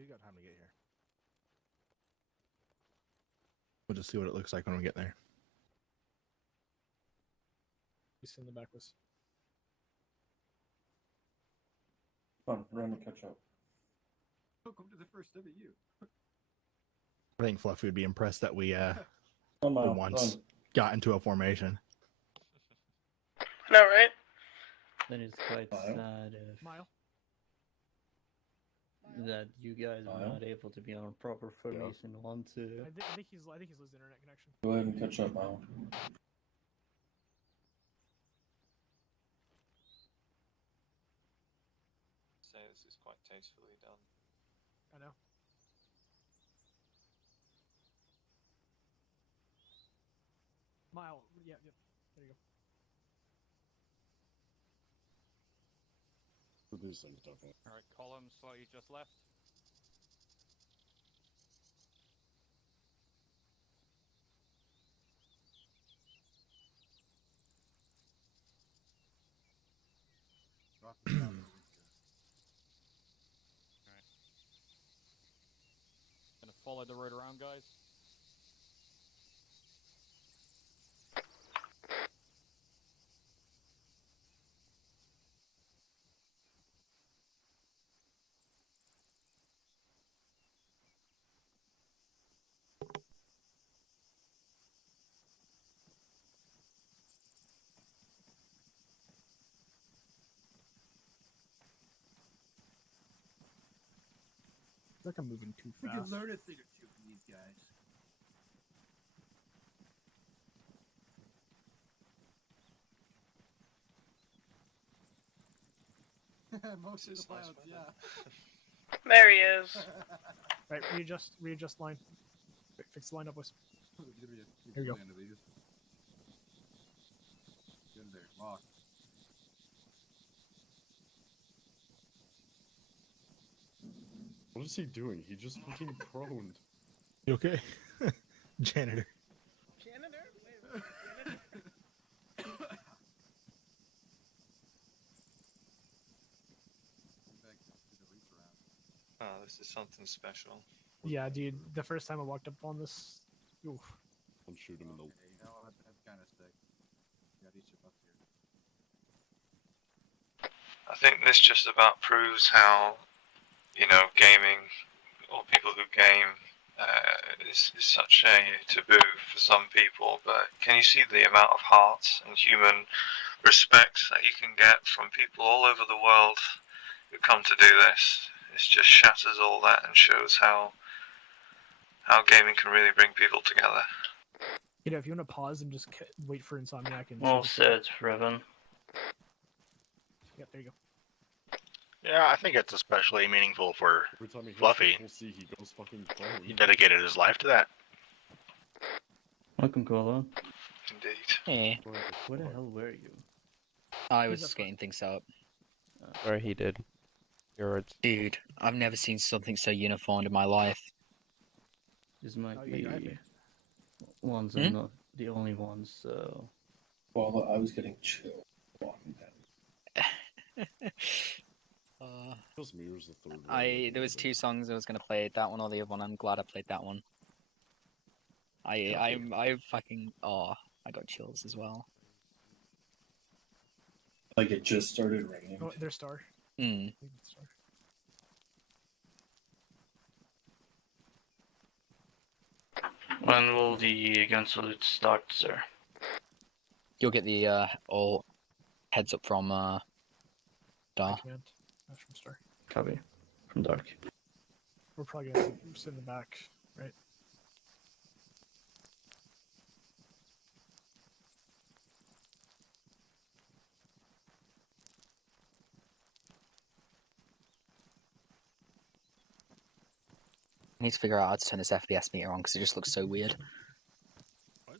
He's got time to get here. We'll just see what it looks like when we get there. He's in the back list. Come on, run and catch up. Welcome to the first WU. I think Fluffy would be impressed that we Come on, once run. got into a formation. I know, right? Then it's quite Mile? sad if Mile. that you guys were Mile? not able to be on a proper formation one two. I think he's losing internet connection. Go ahead and catch up, Mile. Say this is quite tastefully done. I know. Mile. Yeah. There you go. Produce some stuff. Alright, column slightly just left. Drop it down. Gonna follow the road around, guys. I feel like I'm moving too We fast. can learn a thing or two from these guys. Most of the It's nice pilots, weather. yeah. There he is. Right, readjust line. Fix the line up, boys. Here we go. Get in there, lock. What is he doing? He just fucking proned. You okay? Janitor. Janitor? Back to the reach around. Oh, this is something special. Yeah, dude. The first time I walked up on this, oof. Don't shoot him in the. Okay, you know what? That's kind of sick. Got each of up here. I think this just about proves how, gaming, or people who game, is such a taboo for some people. But can you see the amount of heart and human respect that you can get from people all over the world who come to do this? It just shatters all that and shows how gaming can really bring people together. You know, if you want to pause and just wait for Insomniac and. Well said, Revan. Yep, there you go. Yeah, I think it's especially meaningful for Every time he hits Fluffy. We'll see he goes fucking prone. he dedicated his life to that. Welcome, Cola. Indeed. Hey, Where the hell were you? I He's was up just getting things up. Sorry, he did. Your words. Dude, I've never seen something so uniformed in my life. This might Oh, be yeah, I think- ones Hmm? and not the only ones, so. Well, I was getting chill walking down. Just mirrors the third one. There was two songs I was gonna play, that one or the other one. I'm glad I played that one. I fucking I got chills as well. Like it just started raining. Oh, there's Star. Mm. Star. When will the gun salute start, sir? You'll get the all heads up from Dar. Command. That's from Star. Copy. From Dark. We're probably gonna sit in the back, right? I need to figure out how to turn this FPS meter on because it just looks so weird. What?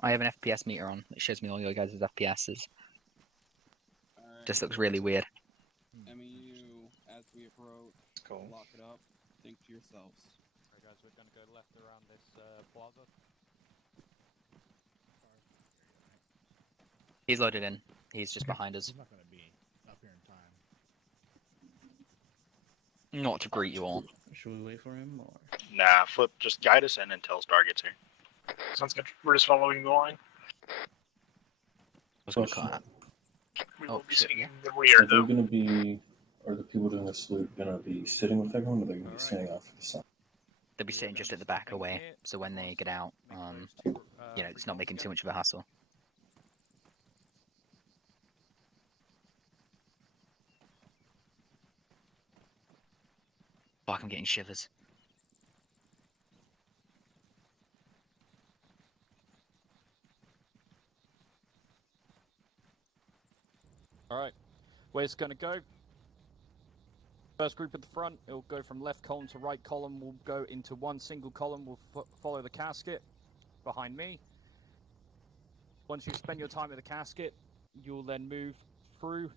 I have an FPS meter on. It shows me all your guys' FPSs. Just looks really weird. MEU, as we approach, Cool. lock it up, think to yourselves. Alright guys, we're gonna go left around this plaza. He's loaded in. He's just behind us. He's not going to be up here in time. Not to greet you all. Should we wait for him or? Nah, Flip, just guide us in until Star gets here. Sounds good. We're just following the line. I was gonna call that. We Oh, will be shit, sitting yeah. in the rear, Are they though. going to be? Are the people doing the salute going to be sitting with everyone, or are they going to be Alright. standing off to the side? They'll be sitting just at the back away, so when they get out, it's not making too much of a hassle. Fuck, I'm getting shivers. Alright, where it's going to go. First group at the front, it'll go from left column to right column. We'll go into one single column. We'll follow the casket behind me. Once you spend your time at the casket, you'll then move through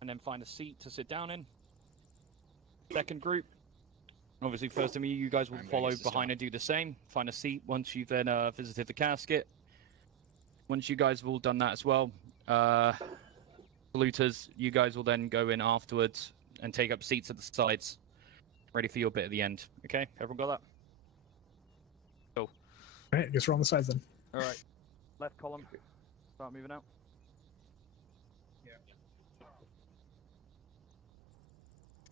and then find a seat to sit down in. Second group, obviously first of you guys will follow behind and do the same. Find a seat once you've then visited the casket. Once you guys have all done that as well, saluters, you guys will then go in afterwards and take up seats at the sides, ready for your bit at the end. Okay, everyone got that? Cool. Alright, I guess we're on the sides then. Alright, left column, start moving out.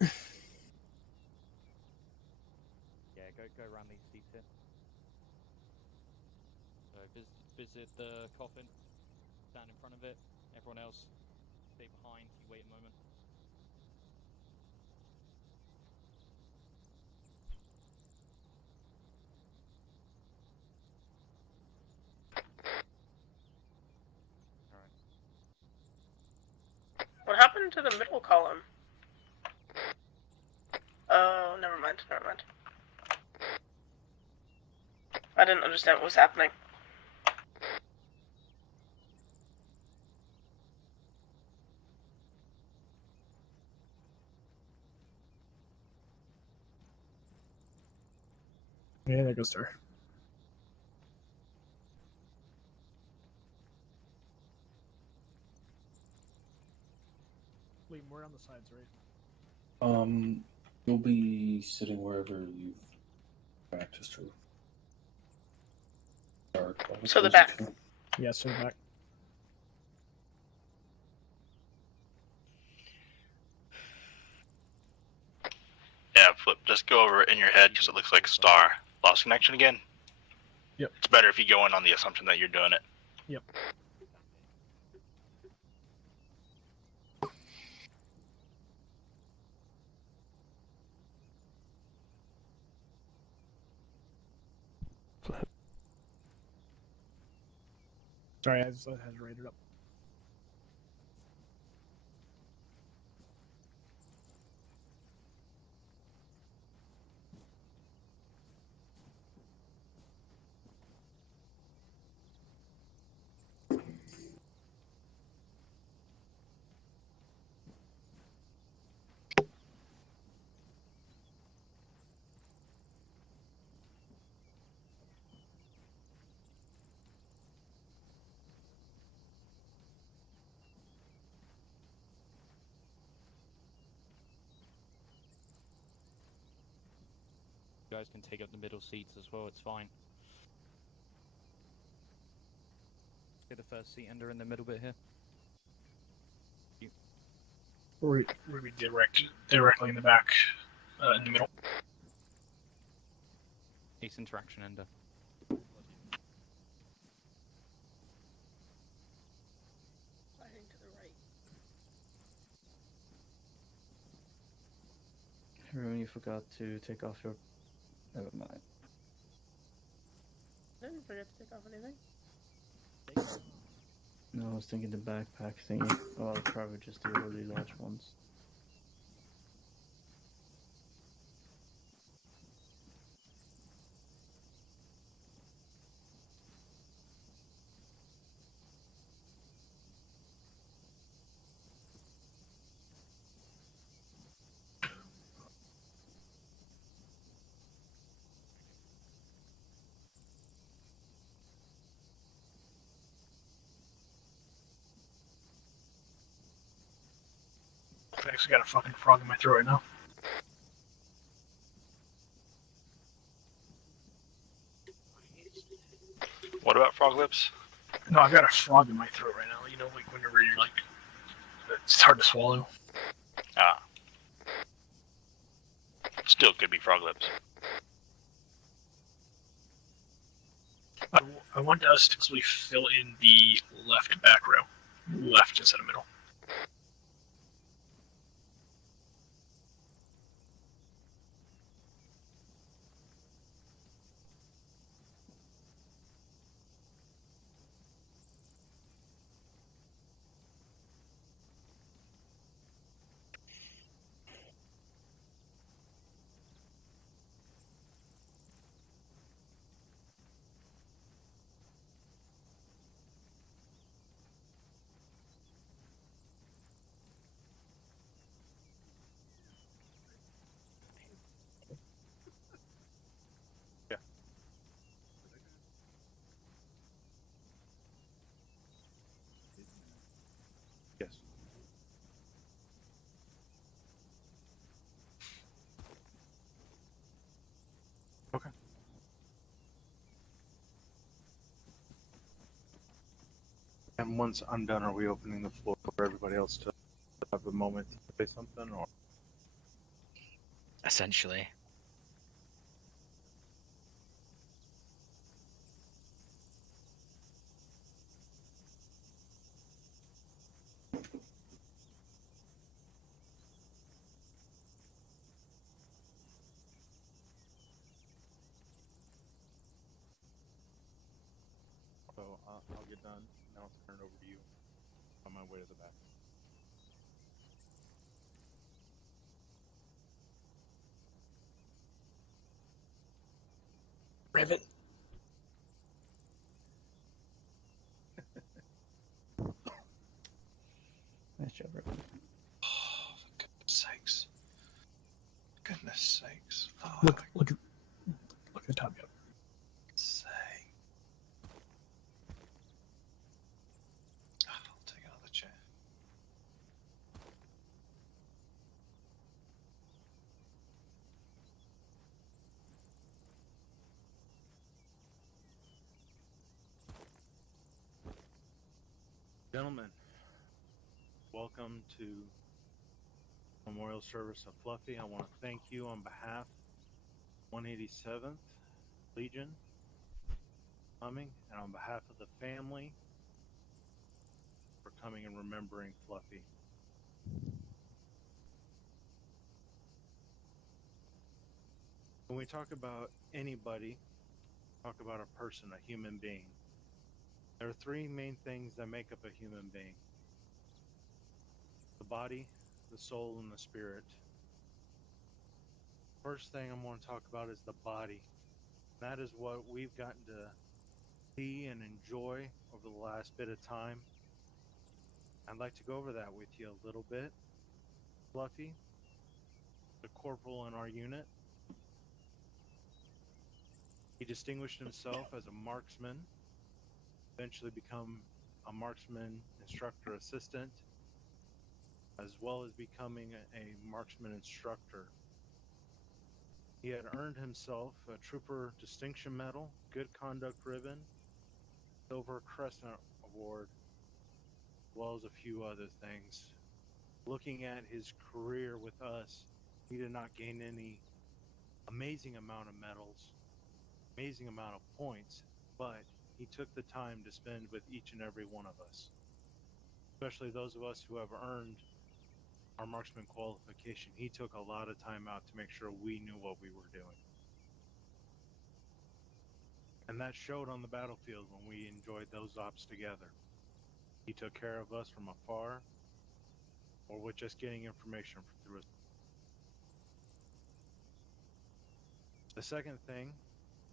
Yeah, go around these seats here. So visit the coffin, stand in front of it. Everyone else, stay behind, you wait a moment. What happened to the middle column? Oh, never mind. I didn't understand what was happening. Yeah, there goes Star. Liam, we're on the sides, right? You'll be sitting wherever you've practiced or. So the back. Yeah, so back. Yeah, Flip, just go over it in your head because it looks like Star lost connection again. Yep. It's better if you go in on the assumption that you're doing it. Yep. Flip. Sorry, I just had to write it up. You guys can take up the middle seats as well, it's fine. Get the first seat ender in the middle bit here. We'll be directly in the back, in the middle. Ace interaction ender. Sliding to the right. Everyone, you forgot to take off your. Never mind. Didn't forget to take off anything. No, I was thinking the backpack thingy. Oh, I'll probably just do really large ones. I actually got a fucking frog in my throat right now. about Frog Lips? No, I've got a frog in my throat right now. You know, like whenever you're like, it's hard to swallow. Ah. Still could be Frog Lips. I want us to simply fill in the left back row. Left instead of middle. Yes. Okay. And once I'm done, are we opening the floor for everybody else to have a moment to say something, or? Essentially. So I'll get done. Now I'll turn it over to you on my way to the back. Rivet. Nice job, Rivet. Oh, for goodness sakes. Goodness sakes. Oh, Look at the top. Yep. sake. I'll take another chair. Gentlemen, welcome to memorial service of Fluffy. I want to thank you on behalf of 187th Legion coming, and on behalf of the family for coming and remembering Fluffy. When we talk about anybody, talk about a person, a human being. There are three main things that make up a human being: the body, the soul, and the spirit. First thing I'm going to talk about is the body. That is what we've gotten to see and enjoy over the last bit of time. I'd like to go over that with you a little bit. Fluffy, the corporal in our unit, he distinguished himself as a marksman, eventually become a marksman instructor assistant, as well as becoming a marksman instructor. He had earned himself a Trooper Distinction Medal, Good Conduct Ribbon, Silver Crescent Award, as well as a few other things. Looking at his career with us, he did not gain any amazing amount of medals, amazing amount of points, but he took the time to spend with each and every one of us, especially those of us who have earned our marksman qualification. He took a lot of time out to make sure we knew what we were doing. And that showed on the battlefield when we enjoyed those ops together. He took care of us from afar, or with just getting information through us. The second thing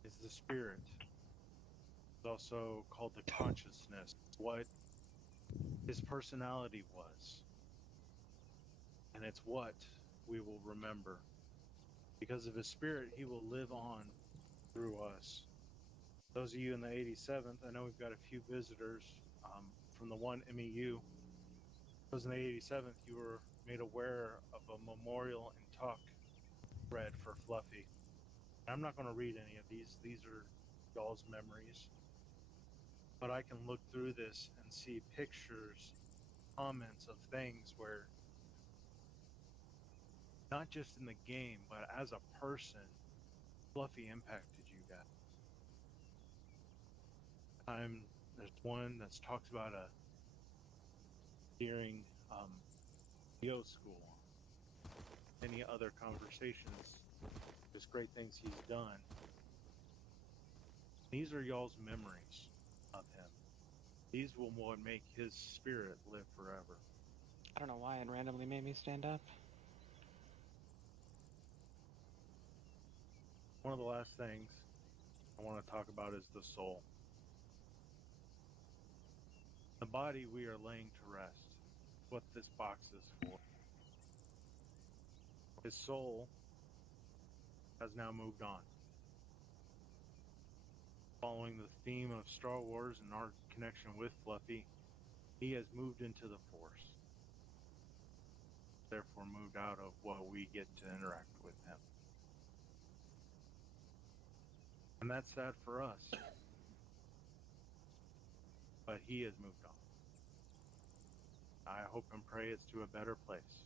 is the spirit. It's also called the consciousness, what his personality was. And it's what we will remember. Because of his spirit, he will live on through us. Those of you in the 87th, I know we've got a few visitors from the one MEU. Those in the 87th, you were made aware of a memorial and talk thread for Fluffy. And I'm not going to read any of these. These are y'all's memories. but I can look through this and see pictures, comments of things where, not just in the game, but as a person, Fluffy impacted you guys. There's one that talks about during Yo school, any other conversations, just great things he's done. These are y'all's memories of him. These will what make his spirit live forever. I don't know why it randomly made me stand up. One of the last things I want to talk about is the soul. The body we are laying to rest, what this box is for. His soul has now moved on. Following the theme of Star Wars and our connection with Fluffy, he has moved into the Force. Therefore moved out of what we get to interact with him. And that's sad for us. But he has moved on. I hope and pray it's to a better place.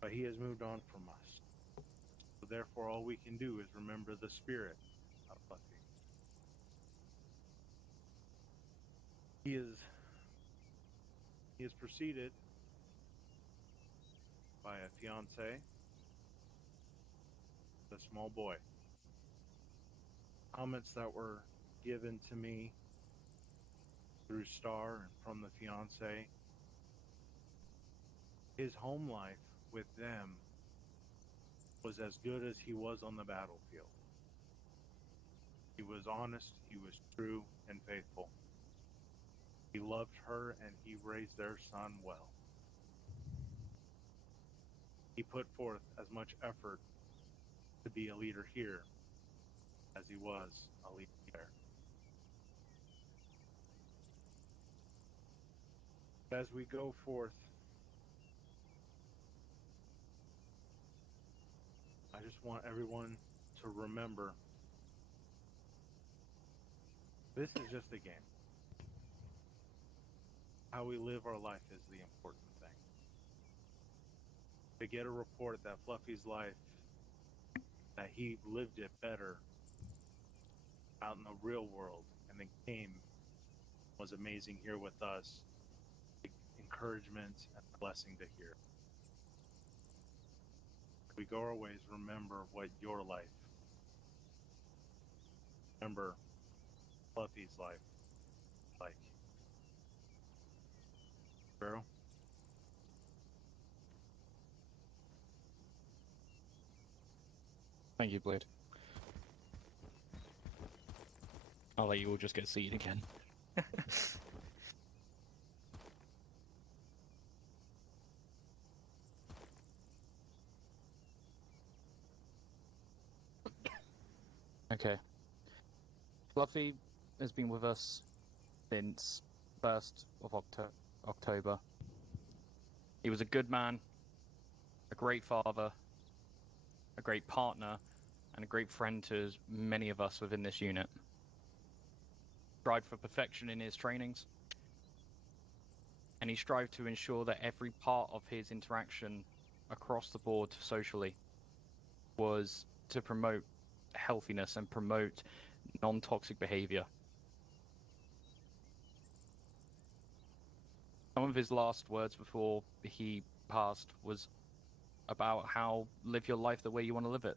But he has moved on from us. So therefore all we can do is remember the spirit of Fluffy. He is preceded by a fiance, a small boy. Comments that were given to me through Star and from the fiance. His home life with them was as good as he was on the battlefield. He was honest, he was true and faithful. He loved her and he raised their son well. He put forth as much effort to be a leader here as he was a leader there. As we go forth, I just want everyone to remember this is just a game. How we live our life is the important thing. To get a report that Fluffy's life, that he lived it better out in the real world, and the game was amazing here with us. Encouragement and blessing to hear. As we go our ways, remember what your life, remember Fluffy's life like. Sparrow? Thank you, Blade. I'll let you all just get seated again. Okay. Fluffy has been with us since 1st of October. He was a good man, a great father, a great partner, and a great friend to many of us within this unit. Strived for perfection in his trainings, and he strived to ensure that every part of his interaction across the board socially was to promote healthiness and promote non-toxic behavior. Some of his last words before he passed was about how live your life the way you want to live it.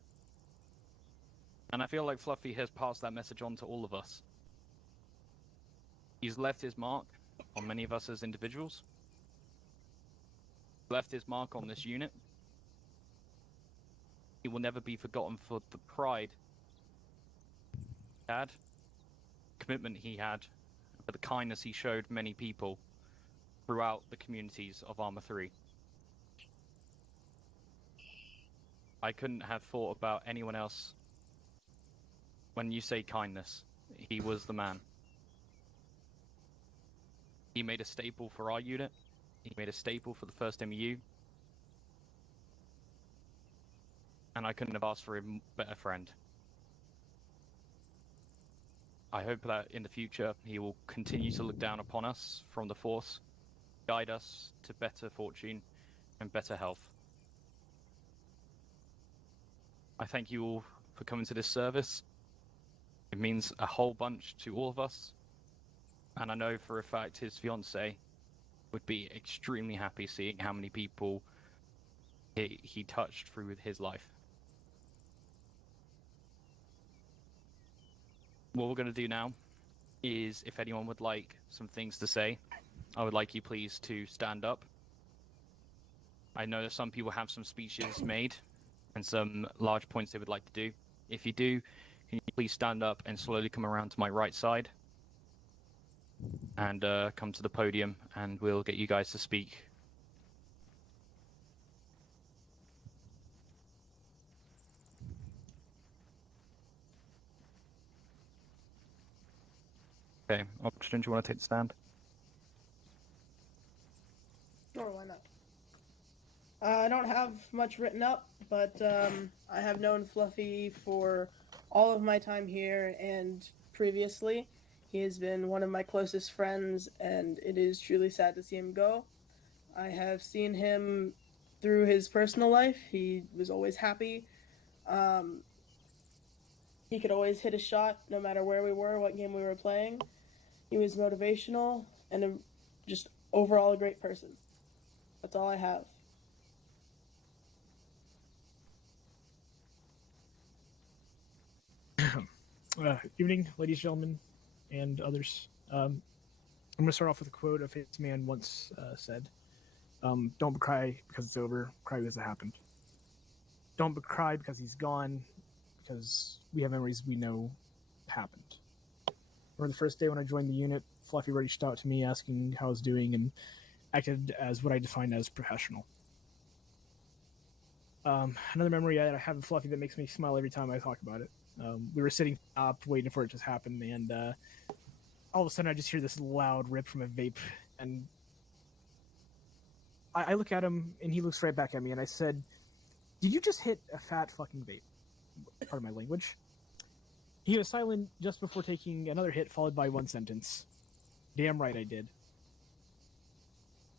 And I feel like Fluffy has passed that message on to all of us. He's left his mark on many of us as individuals. Left his mark on this unit. He will never be forgotten for the pride he had, commitment he had, for the kindness he showed many people throughout the communities of Arma 3. I couldn't have thought about anyone else. When you say kindness, he was the man. He made a staple for our unit. He made a staple for the 1st MEU. And I couldn't have asked for a better friend. I hope that in the future he will continue to look down upon us from the Force, guide us to better fortune and better health. I thank you all for coming to this service. It means a whole bunch to all of us, and I know for a fact his fiancée would be extremely happy seeing how many people he touched through his life. What we're going to do now is, if anyone would like some things to say, I would like you please to stand up. I know that some people have some speeches made and some large points they would like to do. If you do, can you please stand up and slowly come around to my right side and come to the podium, and we'll get you guys to speak. Okay, Oxygen, do you want to take the stand? Sure, why not? I don't have much written up, but I have known Fluffy for all of my time here and previously. He has been one of my closest friends, and it is truly sad to see him go. I have seen him through his personal life. He was always happy. He could always hit a shot no matter where we were, what game we were playing. He was motivational and just overall a great person. That's all I have. Evening, ladies and gentlemen, and others. I'm going to start off with a quote of his man once said. Don't cry because it's over, cry because it happened. Don't cry because he's gone, because we have memories we know happened. Remember the first day when I joined the unit, Fluffy reached out to me asking how I was doing and acted as what I defined as professional. Another memory that I have of Fluffy that makes me smile every time I talk about it. We were sitting up waiting for it to happen, and all of a sudden I just hear this loud rip from a vape, and I look at him, and he looks right back at me, and I said, "Did you just hit a fat fucking vape?" Pardon my language. He was silent just before taking another hit, followed by one sentence. "Damn right I did."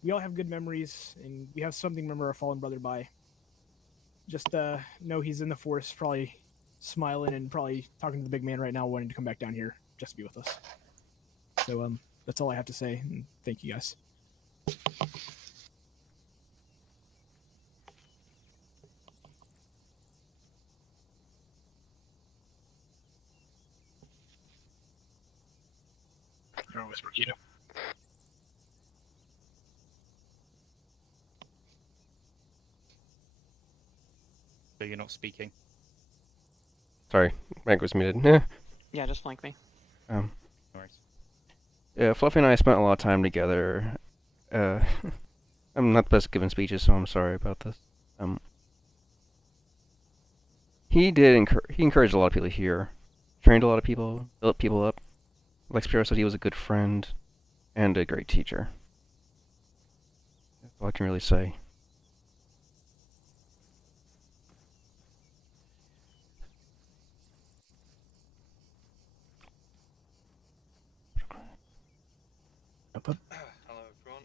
We all have good memories, and we have something to remember our fallen brother by. Just know he's in the Force, probably smiling and probably talking to the big man right now, wanting to come back down here just to be with us. So that's all I have to say, and thank you guys. I'll whisper Keto. So you're not speaking. Sorry, mic was muted. Yeah, just flank me. No worries. Yeah, Fluffy and I spent a lot of time together. I'm not the best at giving speeches, so I'm sorry about this. He encouraged a lot of people here, trained a lot of people, built people up. Like Spiro said, he was a good friend and a great teacher. That's all I can really say. Hello everyone.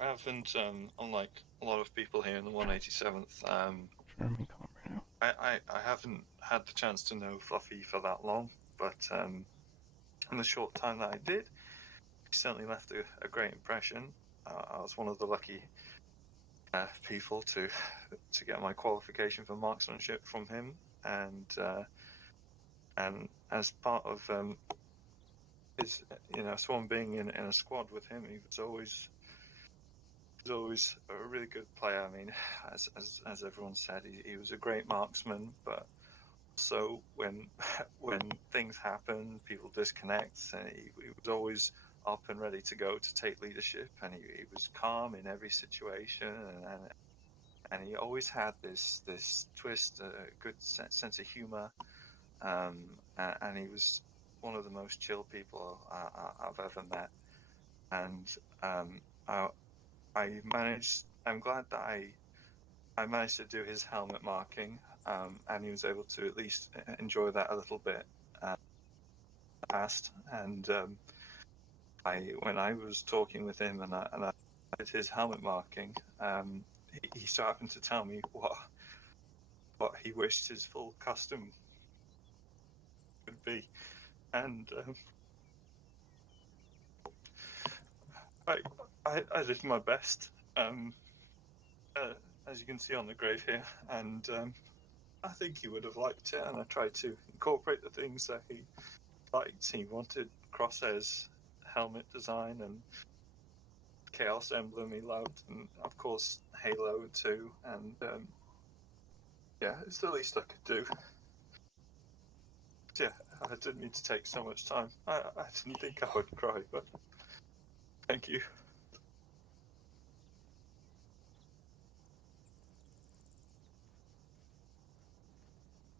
I haven't, unlike a lot of people here in the 187th, I haven't had the chance to know Fluffy for that long, but in the short time that I did, he certainly left a great impression. I was one of the lucky people to get my qualification for marksmanship from him, and as part of his, Swan being in a squad with him, he was always a really good player. I mean, as everyone said, he was a great marksman, but also when things happen, people disconnect, and he was always up and ready to go to take leadership, and he was calm in every situation, and he always had this twist, a good sense of humor, and he was one of the most chill people I've ever met, and I'm glad that I managed to do his helmet marking, and he was able to at least enjoy that a little bit. past, and when I was talking with him and I did his helmet marking, he so happened to tell me what he wished his full custom would be, and I did my best, as you can see on the grave here, and I think he would have liked it, and I tried to incorporate the things that he liked. He wanted Crosshair's helmet design and Chaos Emblem he loved, and of course Halo too, and yeah, it's the least I could do. Yeah, I didn't mean to take so much time. I didn't think I would cry, but thank you.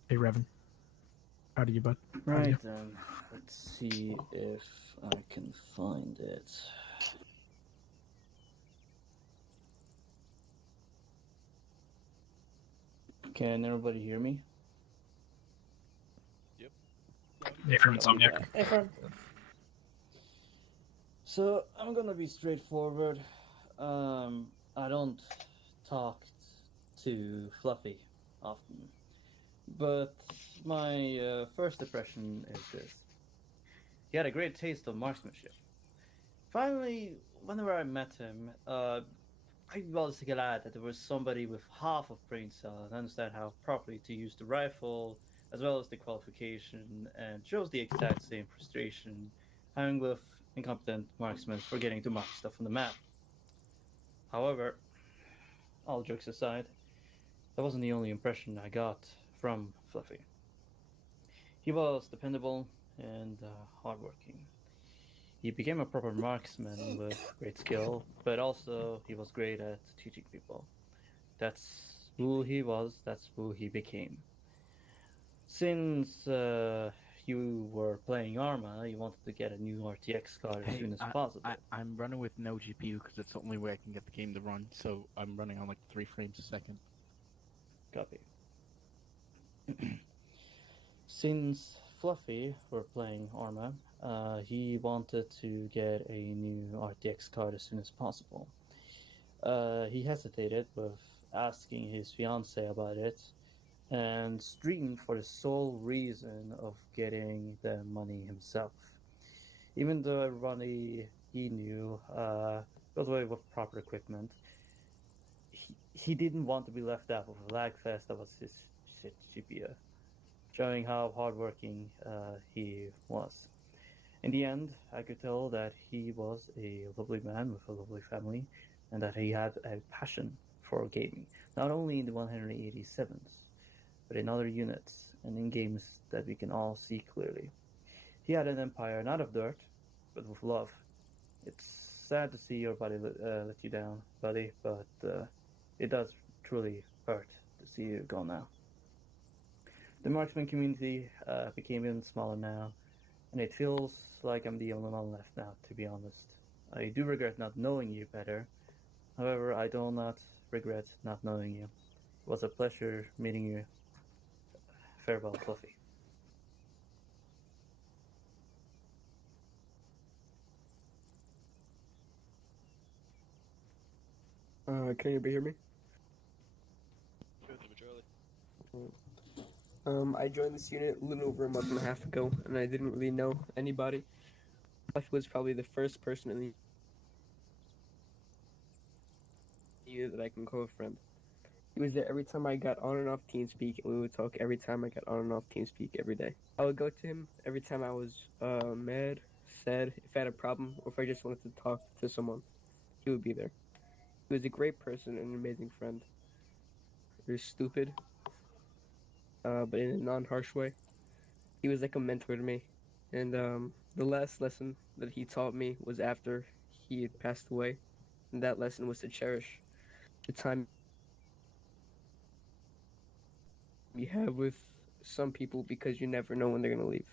Hey, Revan. How do you, bud? How do Right you? then, let's see if I can find it. Can everybody hear me? Yep. Hey, from Insomniac. Hey, from. So I'm gonna be straightforward. I don't talk to Fluffy often, but my first impression is this: he had a great taste of marksmanship. Finally, whenever I met him, I was glad that there was somebody with half of brain cell and understand how properly to use the rifle, as well as the qualification, and shows the exact same frustration having with incompetent marksmen forgetting to mark stuff on the map. However, all jokes aside, that wasn't the only impression I got from Fluffy. He was dependable and hardworking. He became a proper marksman with great skill, but also he was great at teaching people. That's who he was, that's who he became. Since you were playing Arma, you wanted to get a new RTX card as soon as possible. I'm running with no GPU because it's the only way I can get the game to run, so I'm running on like 3 frames a second. Copy. Since Fluffy were playing Arma, he wanted to get a new RTX card as soon as possible. He hesitated with asking his fiance about it, and streamed for the sole reason of getting the money himself. Even though everybody he knew got away with proper equipment, he didn't want to be left out of a lag fest that was his shit GPU, showing how hardworking he was. In the end, I could tell that he was a lovely man with a lovely family, and that he had a passion for gaming, not only in the 187s, but in other units and in games that we can all see clearly. He had an empire not of dirt, but with love. It's sad to see your body let you down, buddy, but it does truly hurt to see you go now. The marksman community became even smaller now, and it feels like I'm the only one left now, to be honest. I do regret not knowing you better. However, I do not regret not knowing you. It was a pleasure meeting you. Farewell, Fluffy. Can anybody hear me? I joined this unit a little over a month and a half ago, and I didn't really know anybody. Fluffy was probably the first person in the unit that I can call a friend. He was there every time I got on and off TeamSpeak, and we would talk every time I got on and off TeamSpeak every day. I would go to him every time I was mad, sad, if I had a problem, or if I just wanted to talk to someone. He would be there. He was a great person and an amazing friend. He was stupid, but in a non-harsh way. He was like a mentor to me, and the last lesson that he taught me was after he had passed away, and that lesson was to cherish the time you have with some people, because you never know when they're gonna leave.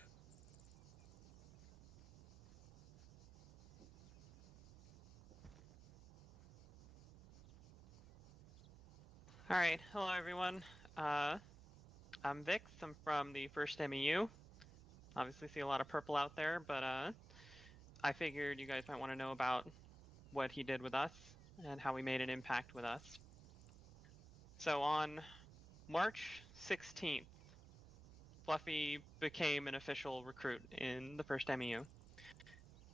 Alright, hello everyone. I'm Vix, I'm from the 1st MEU. Obviously see a lot of purple out there, but I figured you guys might want to know about what he did with us and how he made an impact with us. So on March 16th, Fluffy became an official recruit in the first MEU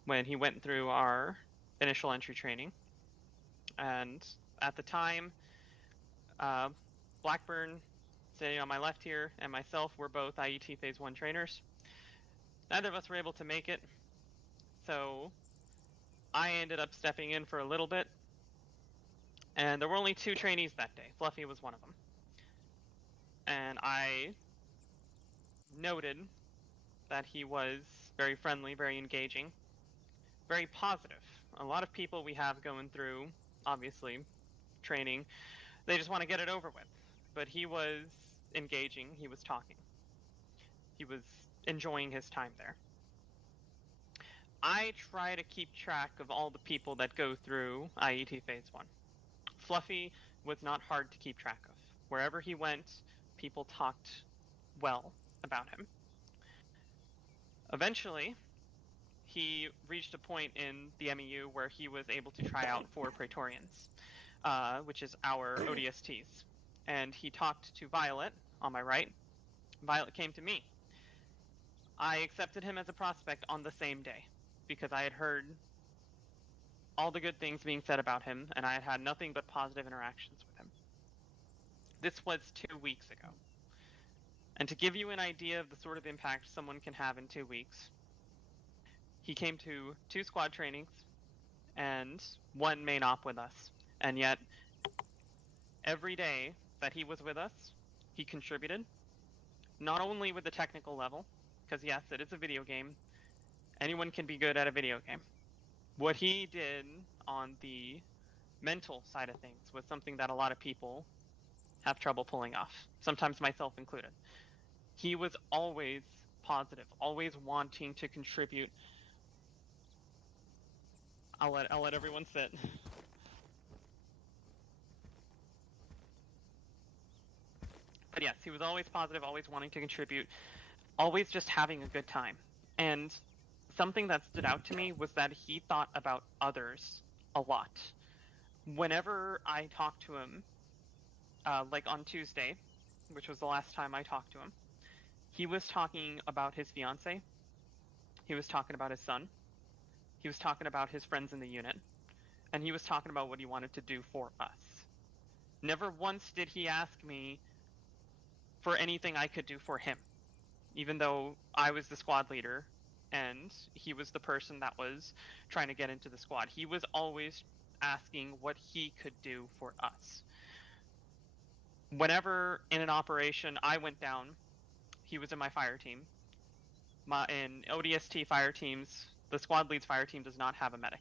when he went through our initial entry training. And at the time, Blackburn, sitting on my left here, and myself were both IET Phase 1 trainers. Neither of us were able to make it, so I ended up stepping in for a little bit. And there were only 2 trainees that day. Fluffy was one of them. And I noted that he was very friendly, very engaging, very positive. A lot of people we have going through, obviously, training, they just want to get it over with. But he was engaging, he was talking. He was enjoying his time there. I try to keep track of all the people that go through IET Phase 1. Fluffy was not hard to keep track of. Wherever he went, people talked well about him. Eventually, he reached a point in the MEU where he was able to try out for Praetorians, which is our ODSTs. And he talked to Violet on my right. Violet came to me. I accepted him as a prospect on the same day because I had heard all the good things being said about him, and I had had nothing but positive interactions with him. This was 2 weeks ago. And to give you an idea of the sort of impact someone can have in 2 weeks, he came to 2 squad trainings and 1 main op with us. And yet, every day that he was with us, he contributed, not only with the technical level, because yes, it is a video game. Anyone can be good at a video game. What he did on the mental side of things was something that a lot of people have trouble pulling off, sometimes myself included. He was always positive, always wanting to contribute. I'll let everyone sit. But yes, he was always positive, always wanting to contribute, always just having a good time. And something that stood out to me was that he thought about others a lot. Whenever I talked to him, like on Tuesday, which was the last time I talked to him, he was talking about his fiance, he was talking about his son, he was talking about his friends in the unit, and he was talking about what he wanted to do for us. Never once did he ask me for anything I could do for him, even though I was the squad leader and he was the person that was trying to get into the squad. He was always asking what he could do for us. Whenever in an operation I went down, he was in my fire team. In ODST fire teams, the squad lead's fire team does not have a medic.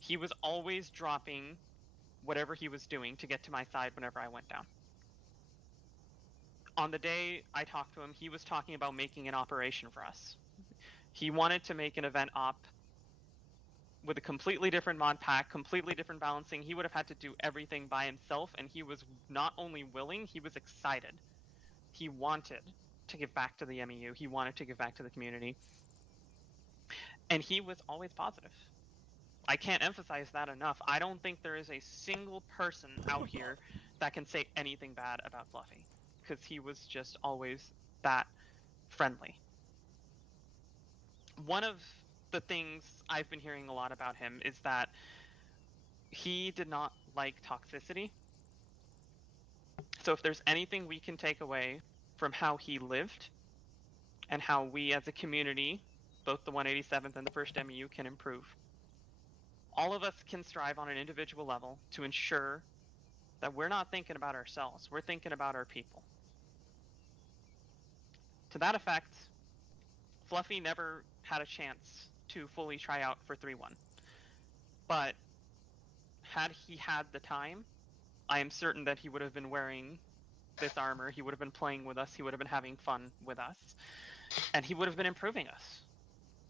He was always dropping whatever he was doing to get to my side whenever I went down. On the day I talked to him, he was talking about making an operation for us. He wanted to make an event op with a completely different mod pack, completely different balancing. He would have had to do everything by himself, and he was not only willing, he was excited. He wanted to give back to the MEU. He wanted to give back to the community. And he was always positive. I can't emphasize that enough. I don't think there is a single person out here that can say anything bad about Fluffy, because he was just always that friendly. One of the things I've been hearing a lot about him is that he did not like toxicity. So if there's anything we can take away from how he lived and how we as a community, both the 187th and the 1st MEU, can improve, all of us can strive on an individual level to ensure that we're not thinking about ourselves, we're thinking about our people. To that effect, Fluffy never had a chance to fully try out for 3-1. But had he had the time, I am certain that he would have been wearing this armor, he would have been playing with us, he would have been having fun with us, and he would have been improving us.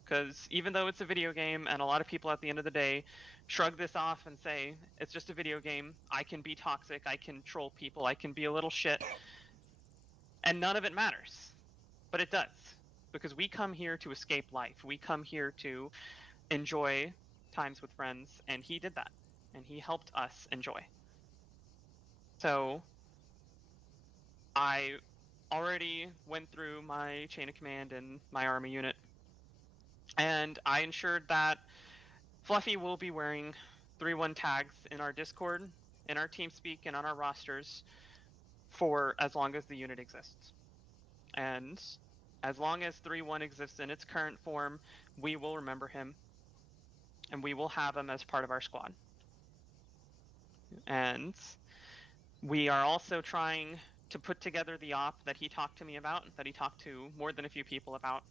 Because even though it's a video game, and a lot of people at the end of the day shrug this off and say, it's just a video game, I can be toxic, I can troll people, I can be a little shit, and none of it matters. But it does. because we come here to escape life. We come here to enjoy times with friends, and he did that, and he helped us enjoy. So I already went through my chain of command and my army unit, and I ensured that Fluffy will be wearing 3-1 tags in our Discord, in our TeamSpeak, and on our rosters for as long as the unit exists. And as long as 3-1 exists in its current form, we will remember him, and we will have him as part of our squad. And we are also trying to put together the op that he talked to me about, that he talked to more than a few people about.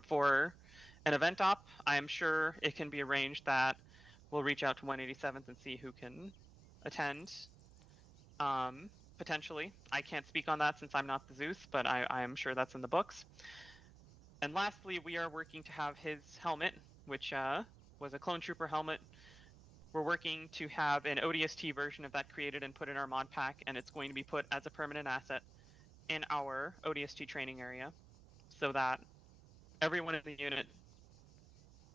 For an event op, I am sure it can be arranged that we'll reach out to 187th and see who can attend. Potentially. I can't speak on that since I'm not the Zeus, but I am sure that's in the books. And lastly, we are working to have his helmet, which was a clone trooper helmet. We're working to have an ODST version of that created and put in our mod pack, and it's going to be put as a permanent asset in our ODST training area, so that everyone in the unit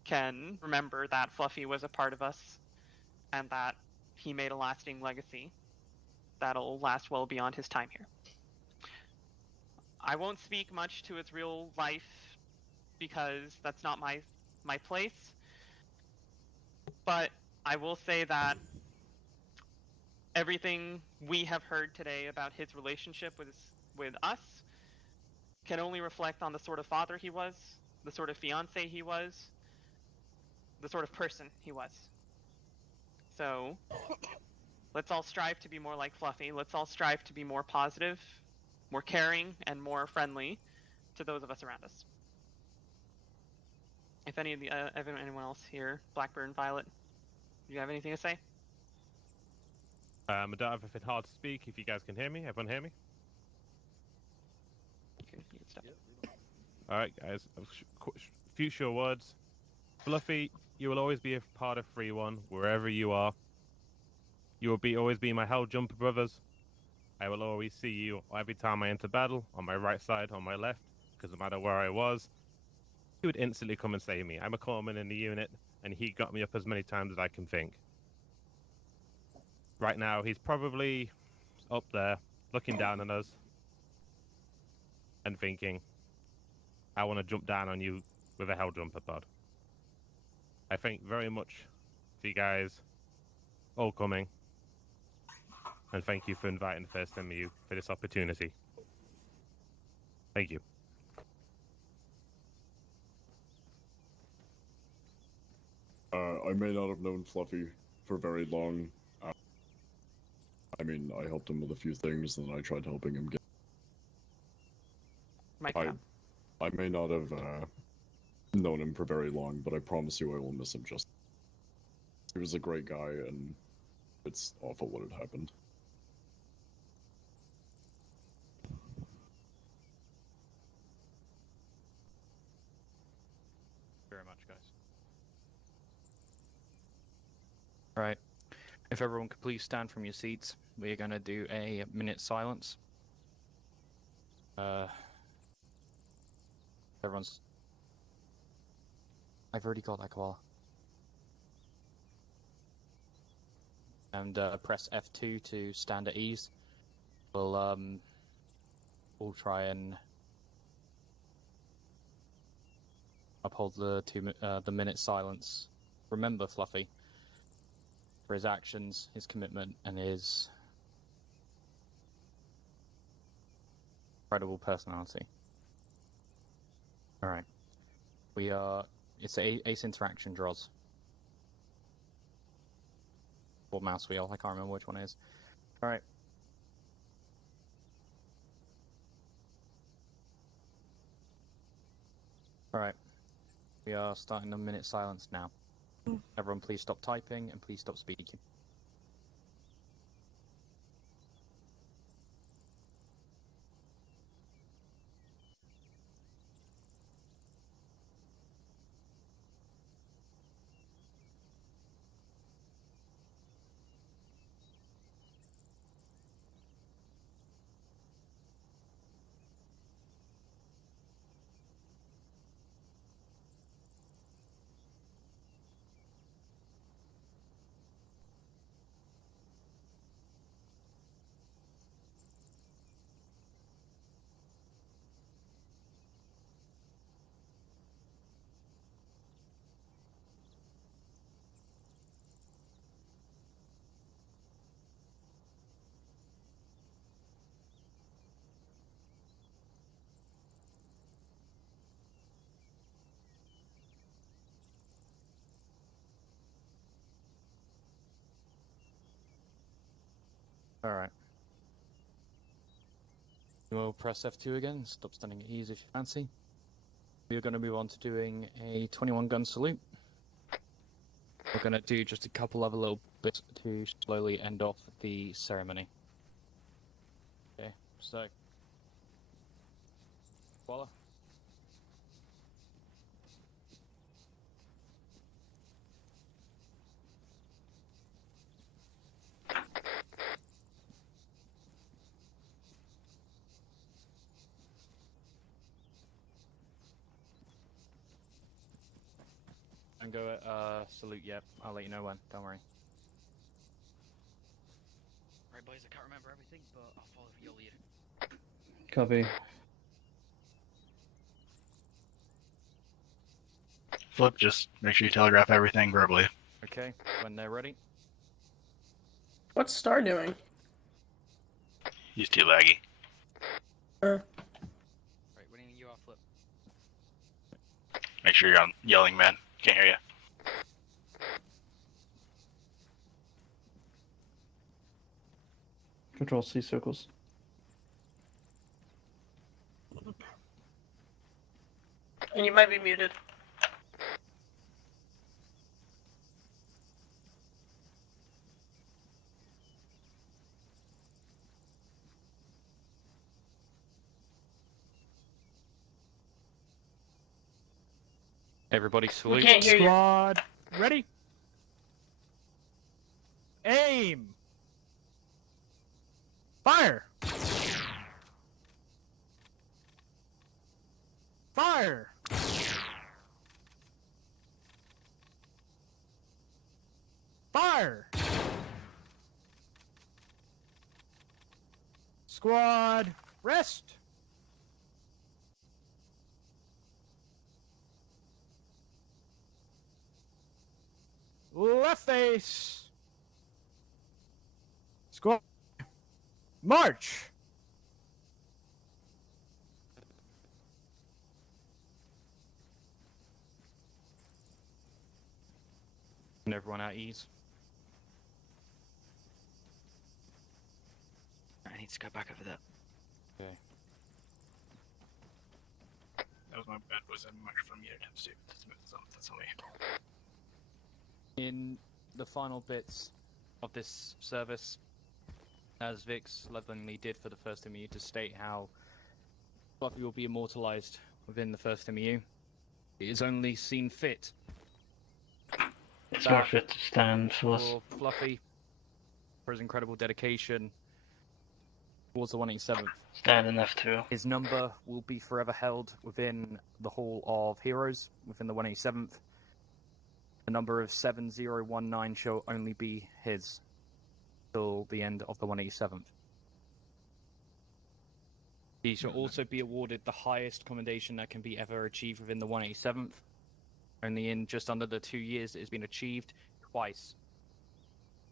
can remember that Fluffy was a part of us, and that he made a lasting legacy that'll last well beyond his time here. I won't speak much to its real life because that's not my place, but I will say that everything we have heard today about his relationship with us can only reflect on the sort of father he was, the sort of fiance he was, the sort of person he was. So let's all strive to be more like Fluffy. Let's all strive to be more positive, more caring, and more friendly to those of us around us. If anyone else here, Blackburn, Violet, do you have anything to say? I don't have anything hard to speak. If you guys can hear me, everyone hear me? All right, guys. Few short words. Fluffy, you will always be a part of 3-1 wherever you are. You will always be my Hell Jumper brothers. I will always see you every time I enter battle, on my right side, on my left, because no matter where I was, he would instantly come and save me. I'm a corpsman in the unit, and he got me up as many times as I can think. Right now, he's probably up there, looking down on us, and thinking, I want to jump down on you with a Hell Jumper pod. I thank very much for you guys all coming, and thank you for inviting the First MU for this opportunity. Thank you. I may not have known Fluffy for very long. I mean, I helped him with a few things, and I tried helping him get. I may not have known him for very long, but I promise you I will miss him just. He was a great guy, and it's awful what had happened. Very much, guys. Right. If everyone could please stand from your seats, we're going to do a minute silence. Everyone's... I've already got that koala. And press F2 to stand at ease. We'll try and uphold the minute silence. Remember Fluffy, for his actions, his commitment, and his incredible personality. Alright. It's Ace Interaction draws. Or mouse wheel, I can't remember which one it is. Alright. Alright. We are starting a minute silence now. Everyone please stop typing and please stop speaking. Alright. We'll press F2 again, stop standing at ease if you fancy. We're going to move on to doing a 21 gun salute. We're going to do just a couple other little bits to slowly end off the ceremony. Okay, so. Voila. Don't go at salute yet. I'll let you know when. Don't worry. Right, boys, I can't remember everything, but I'll follow your lead. Copy. Flip, just make sure you telegraph everything verbally. Okay, when they're ready. What's Star doing? He's too laggy. Right, winning you off, Flip. Make sure you're on yelling, man. Can't hear you. Control C circles. And you might be muted. Everybody salute. can't hear you. Squad, ready? Aim! Fire! Fire! Fire! Squad, rest! Left face! Squad, march! And everyone at ease. I need to go back over that. Okay. That was my bad. Was a microphone muted? That's on me. In the final bits of this service, as Vix lovingly did for the first MU, to state how Fluffy will be immortalized within the first MU, it is only seen fit. It's more fit to stand for us. For Fluffy, for his incredible dedication towards the 187th. Stand in F2. His number will be forever held within the Hall of Heroes, within the 187th. The number of 7019 shall only be his till the end of the 187th. He shall also be awarded the highest commendation that can be ever achieved within the 187th. Only in just under the 2 years it has been achieved twice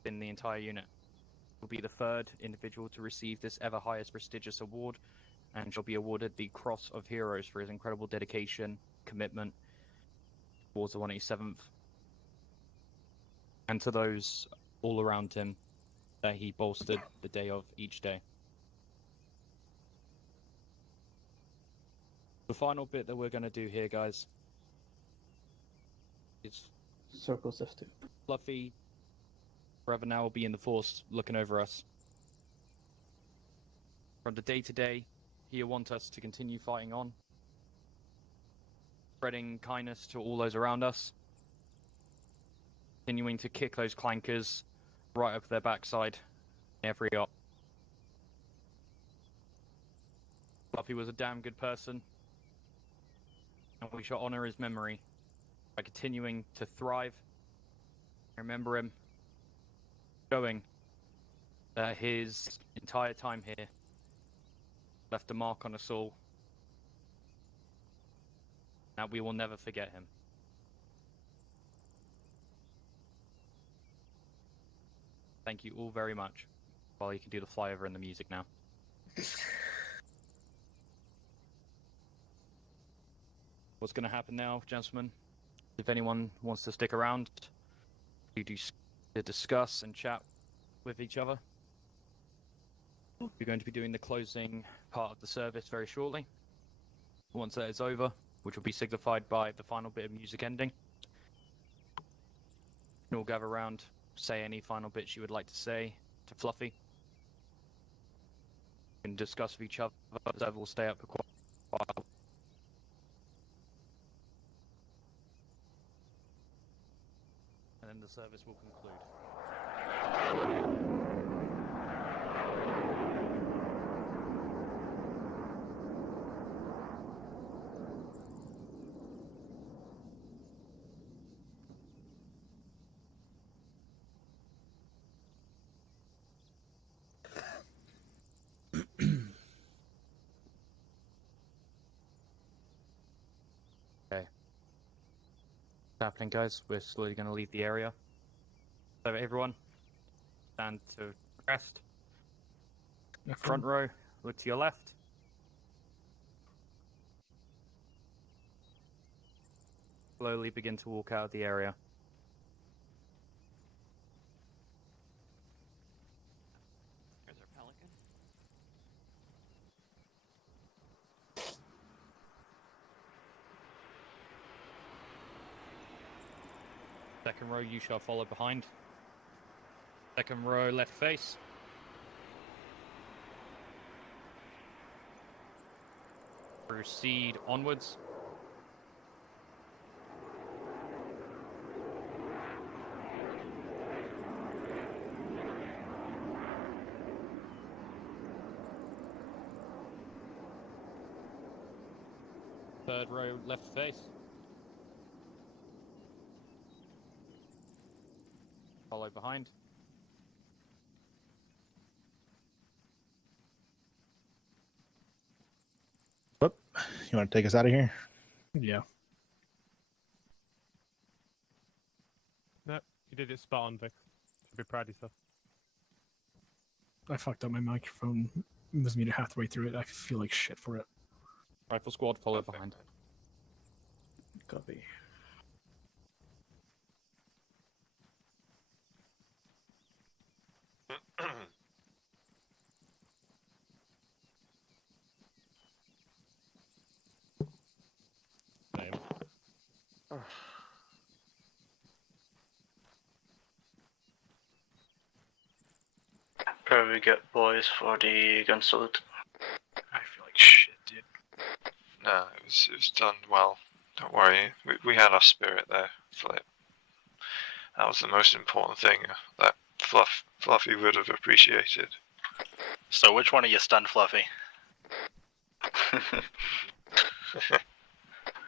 in the entire unit. He will be the third individual to receive this ever highest prestigious award, and shall be awarded the Cross of Heroes for his incredible dedication, commitment towards the 187th, and to those all around him that he bolstered the day of each day. The final bit that we're going to do here, guys, is Circles F2. Fluffy forever now will be in the Force looking over us. From the day to day, he'll want us to continue fighting on, spreading kindness to all those around us, continuing to kick those clankers right up their backside every op. Fluffy was a damn good person, and we shall honor his memory by continuing to thrive. Remember him, showing that his entire time here left a mark on us all, that we will never forget him. Thank you all very much. Well, you can do the flyover and the music now. What's going to happen now, gentlemen? If anyone wants to stick around to discuss and chat with each other, We're going to be doing the closing part of the service very shortly. Once that is over, which will be signified by the final bit of music ending. We'll gather around, say any final bits you would like to say to Fluffy. And discuss with each other, so we'll stay up for quite a while. And then the service will conclude. Okay. What's happening, guys? We're slowly going to leave the area. So everyone, stand to rest. Front row, look to your left. Slowly begin to walk out of the area. There's our pelican. Second row, you shall follow behind. Second row, left face. Proceed onwards. Third row, left face. Follow behind. Whoop. You want to take us out of here? Yeah. No, you did it spot on, Vic. Should be proud of yourself. I fucked up my microphone. It was muted halfway through it. I feel like shit for it. Rifle squad, follow behind. Copy. Name. Probably get boys for the gun salute. I feel like shit, dude. No, it was done well. Don't worry. We had our spirit there, Flip. That was the most important thing that Fluffy would have appreciated. So which one of you stunned Fluffy?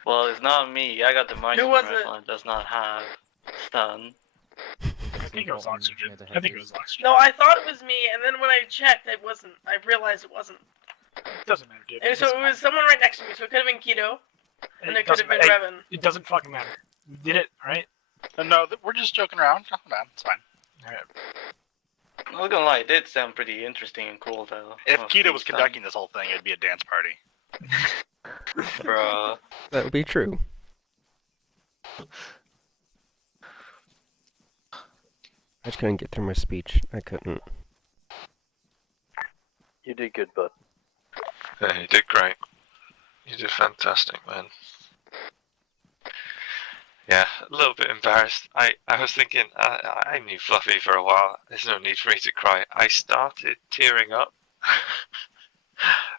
Well, it's not me. I got the marksman rifle and does not have stun. I think it was oxygen. I think it was oxygen. No, I thought it was me, and then when I checked, it wasn't. I realized it wasn't. It doesn't matter, dude. And so it was someone right next to me, so it could have been Keto, and it could have been Hey, Revan. it doesn't fucking matter. We did it, right? No, we're just joking around. Calm down. It's fine. Alright. I'm not gonna lie, it did sound pretty interesting and cool, though. If Keto was conducting this whole thing, it'd be a dance party. Bruh. That would be true. I just couldn't get through my speech. I couldn't. You did good, bud. Yeah, you did great. You did fantastic, man. Yeah, a little bit embarrassed. I was thinking, I knew Fluffy for a while. There's no need for me to cry. I started tearing up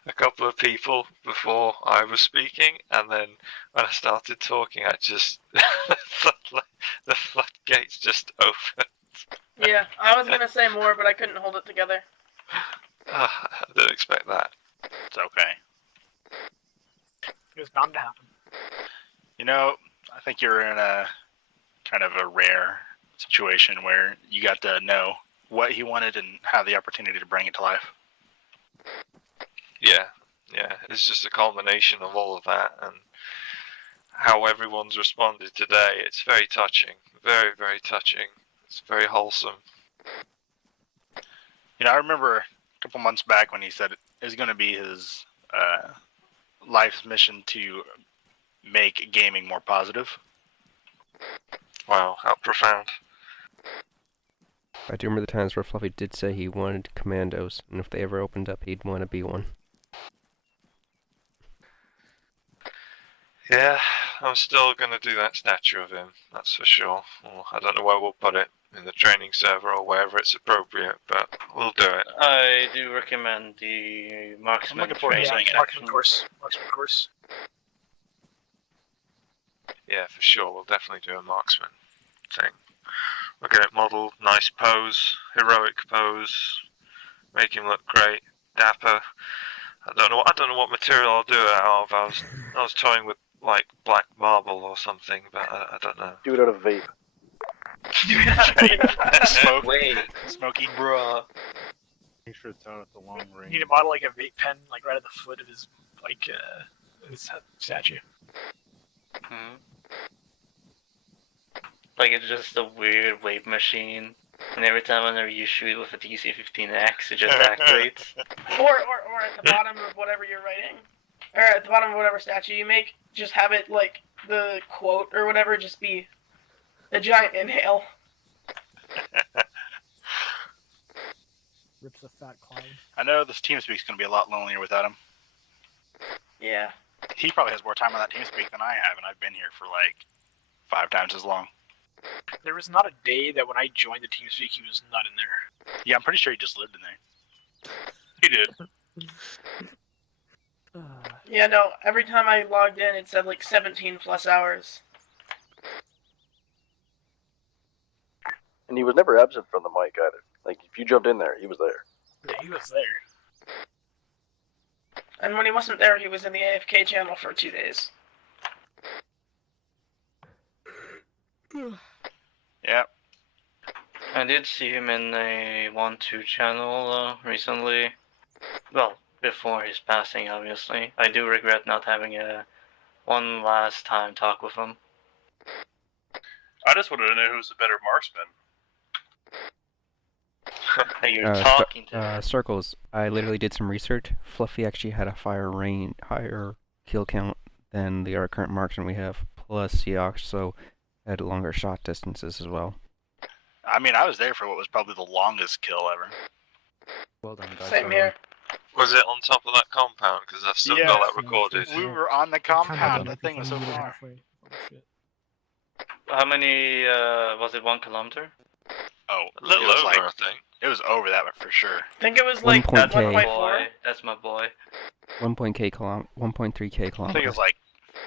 a couple of people before I was speaking, and then when I started talking, I just the floodgates just opened. Yeah, I was gonna say more, but I couldn't hold it together. I didn't expect that. It's okay. It was bound to happen. You know, I think you're in a kind of a rare situation where you got to know what he wanted and have the opportunity to bring it to life. Yeah, it's just a culmination of all of that, and how everyone's responded today. It's very touching, very, very touching. It's very wholesome. You know, I remember a couple months back when he said it was going to be his life's mission to make gaming more positive. Wow, how profound. I do remember the times where Fluffy did say he wanted commandos, and if they ever opened up, he'd want to be one. Yeah, I'm still gonna do that statue of him, that's for sure. Well, I don't know where we'll put it, in the training server or wherever it's appropriate, but we'll do it. I do recommend the marksman I'm looking forward to training seeing marksman section. course. Marksman course. Yeah, for sure, we'll definitely do a marksman thing. We'll get it modelled, nice pose, heroic pose, make him look great, dapper. I don't know what material I'll do it out of. I was toying with like black marble or something, but I don't know. Do it out of vape. Smoke. Wait. Smoky. Bruh. Make sure it's out at the long You range. need to model like a vape pen, like right at the foot of his his statue. Hmm. Like it's just a weird wave machine, and every time whenever you shoot with a DC-15X, it just activates. Or at the bottom of whatever you're writing, or at the bottom of whatever statue you make, just have it like the quote or whatever just be a giant inhale. Rips a fat cloud. I know this TeamSpeak's going to be a lot lonelier without him. Yeah. He probably has more time on that TeamSpeak than I have, and I've been here for like 5 times as long. There was not a day that when I joined the TeamSpeak he was not in there. Yeah, I'm pretty sure he just lived in there. He did. Yeah, no, every time I logged in it said like 17 plus hours. And he was never absent from the mic either. Like, if you jumped in there, he was there. Yeah, he was there. And when he wasn't there, he was in the AFK channel for 2 days. Yep. I did see him in a 1-2 channel recently. Well, before his passing, obviously. I do regret not having a one last time talk with him. I just wanted to know who's the better marksman. You're talking to Circles. I literally did some research. Fluffy actually had a higher kill count than the current marksman we have. Plus, he also had longer shot distances as well. I mean, I was there for what was probably the longest kill ever. Well done, guys. Same here. Was it on top of that compound? Because I've still got that recorded. We were on the compound. The thing was so far. How many, was it 1 kilometer? Oh, A little it was over, like, I think. It was over that for sure. I think it was like 1.K. 1.4. That's my boy. 1.3K I kilometers. think it was like,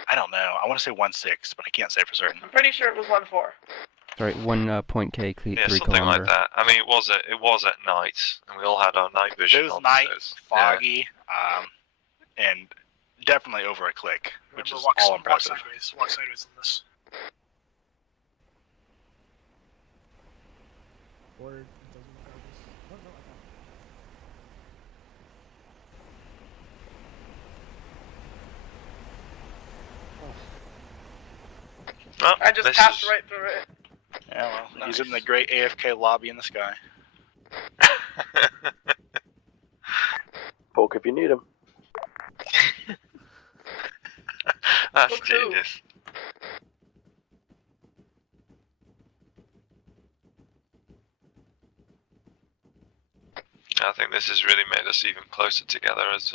I don't know. I want to say 1.6, but I can't say for certain. I'm pretty sure it was 1.4. Sorry, 1.K 3 Yeah, something kilometer. like that. I mean, it was at night, and we all had our night vision. It was on, night, so foggy, and definitely over a click, which is Walk all impressive. Walk sideways on this. Or it doesn't regard this. Oh, no, I got Oh, I just this passed is- right through it. Yeah, well, he's in the great AFK lobby in the sky. Poke if you need him. That's Look who. genius. I think this has really made us even closer together as,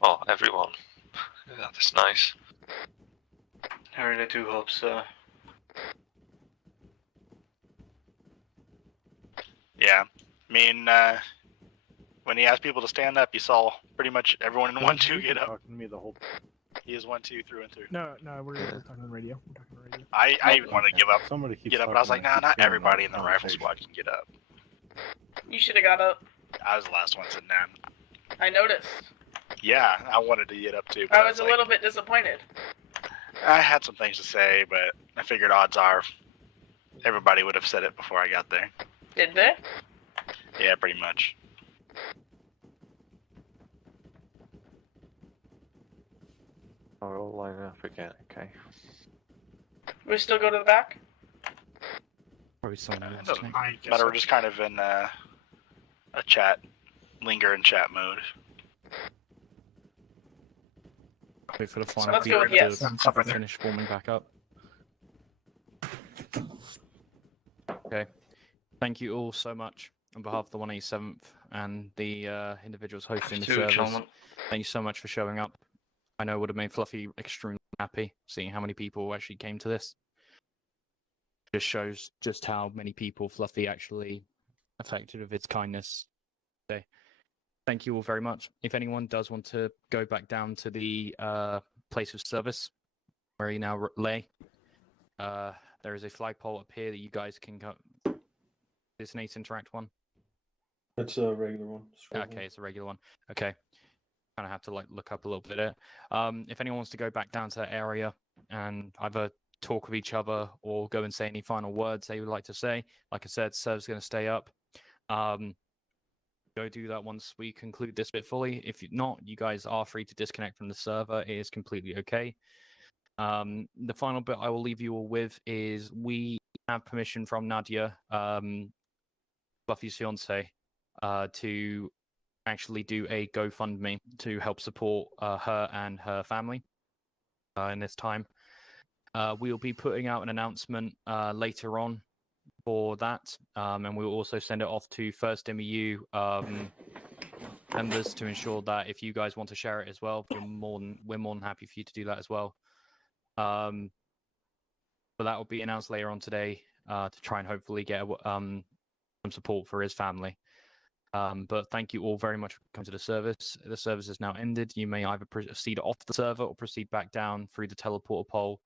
well, everyone. That's nice. I really do hope so. Yeah, I mean, when he asked people to stand up, you saw pretty much everyone in 1-2 get up. Talking to me the whole. He is 1-2 through and through. No, we're talking on radio. We're talking on radio. I even wanted to give up. Somebody keeps Get up, but I was like, talking nah, about not keep everybody going in the on rifle conversation. squad can get up. You should have got up. I was the last one sitting down. I noticed. Yeah, I wanted to get up too. But I was a like, little bit disappointed. I had some things to say, but I figured odds are everybody would have said it before I got there. Did they? Yeah, pretty much. Oh, we'll line up again, okay. We still go to the back? Probably someone It else. doesn't matter, we're just kind of in a chat, linger in chat mode. Wait for the So final let's go with people yes. to finish forming back up. Okay. Thank you all so much on behalf of the 187th and the individuals hosting the Too, service. gentlemen. Thank you so much for showing up. I know it would have made Fluffy extremely happy seeing how many people actually came to this. Just shows just how many people Fluffy actually affected with its kindness. So, thank you all very much. If anyone does want to go back down to the place of service where you now lay, there is a flagpole up here that you guys can go. Is an Ace Interact one? It's a regular one. Okay, it's a regular one. Okay. Kind of have to like look up a little bit at it. If anyone wants to go back down to that area and either talk with each other or go and say any final words they would like to say, like I said, server's going to stay up. Go do that once we conclude this bit fully. If not, you guys are free to disconnect from the server. It is completely okay. The final bit I will leave you all with is we have permission from Nadia, Fluffy's fiance, to actually do a GoFundMe to help support her and her family in this time. We'll be putting out an announcement later on for that, and we'll also send it off to First MEU members to ensure that if you guys want to share it as well, we're more than happy for you to do that as well. But that will be announced later on today to try and hopefully get some support for his family. But thank you all very much for coming to the service. The service is now ended. You may either proceed off the server or proceed back down through the teleporter pole